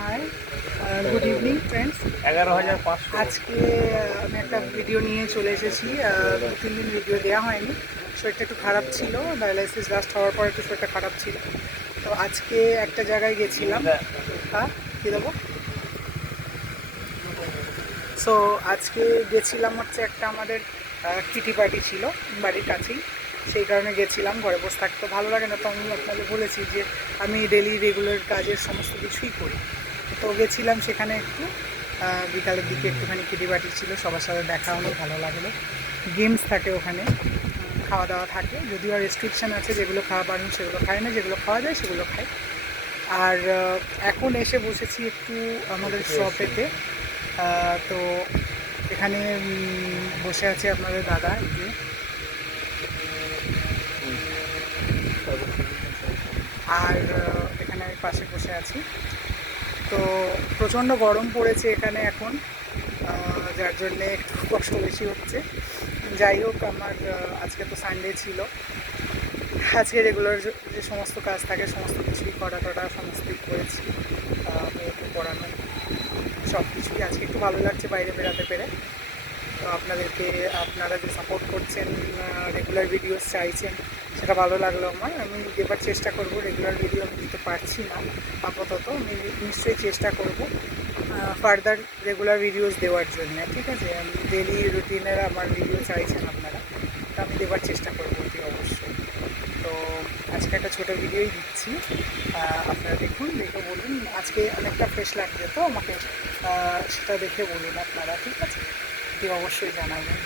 High, good evening friends. 11,500 আজকে আমি একটা ভিডিও নিয়ে চলে এসেছি। 2-3 দিন ভিডিও দেওয়া হয়নি, শরীরটা একটু খারাপ ছিল। ডায়ালাইসিস লাস্ট হওয়ার পর একটু শরীরটা খারাপ ছিল। তো আজকে একটা জায়গায় গেছিলাম। হ্যাঁ, কী দেবো? সো আজকে গেছিলাম হচ্ছে একটা আমাদের কিটি পার্টি ছিল বাড়ির কাছেই, সেই কারণে গেছিলাম। ঘরে বসে থাকতে ভালো লাগে না, তো আমি আপনাদের বলেছি যে আমি ডেলি রেগুলার কাজের সমস্ত কিছুই করি। তো গেছিলাম সেখানে একটু বিকালের দিকে একটুখানি কিটি পার্টি ছিল, সবার সাথে দেখা হলো, ভালো লাগলো। গেমস থাকে ওখানে, খাওয়া দাওয়া থাকে, যদিও রেস্ট্রিকশান আছে, যেগুলো খাওয়া পারেন সেগুলো খায় না, যেগুলো খাওয়া যায় সেগুলো খায়। আর এখন এসে বসেছি একটু আমাদের শপেতে। তো এখানে বসে আছে আপনাদের দাদা, এই যে। আর এখানে আমি পাশে বসে আছি। তো প্রচণ্ড গরম পড়েছে এখানে এখন, যার জন্যে একটু কষ্ট বেশি হচ্ছে। যাই হোক, আমার আজকে তো সানডে ছিল, আজকে রেগুলার যে সমস্ত কাজ থাকে সমস্ত কিছুই করা টরা সমস্তই করেছি। মেয়েকে পড়ানো সব কিছুই, আজকে একটু ভালো লাগছে বাইরে বেড়াতে পেরে। তো আপনারা যে সাপোর্ট করছেন, রেগুলার ভিডিওস চাইছেন, সেটা ভালো লাগলো আমার। আমি দেবার চেষ্টা করব। রেগুলার ভিডিও আমি দিতে পারছি না আপাতত, আমি নিশ্চয়ই চেষ্টা করব ফার্দার রেগুলার ভিডিওস দেওয়ার জন্য। ঠিক আছে, আমি ডেলি রুটিনের আমার ভিডিও চাইছেন আপনারা, তো আমি দেবার চেষ্টা করবো অতি অবশ্যই। তো আজকে একটা ছোটো ভিডিওই দিচ্ছি, আপনারা দেখুন, দেখে বলুন। আজকে অনেকটা ফ্রেশ লাগছে তো আমাকে, সেটা দেখে বলুন আপনারা, ঠিক আছে? অতি অবশ্যই জানাবেন।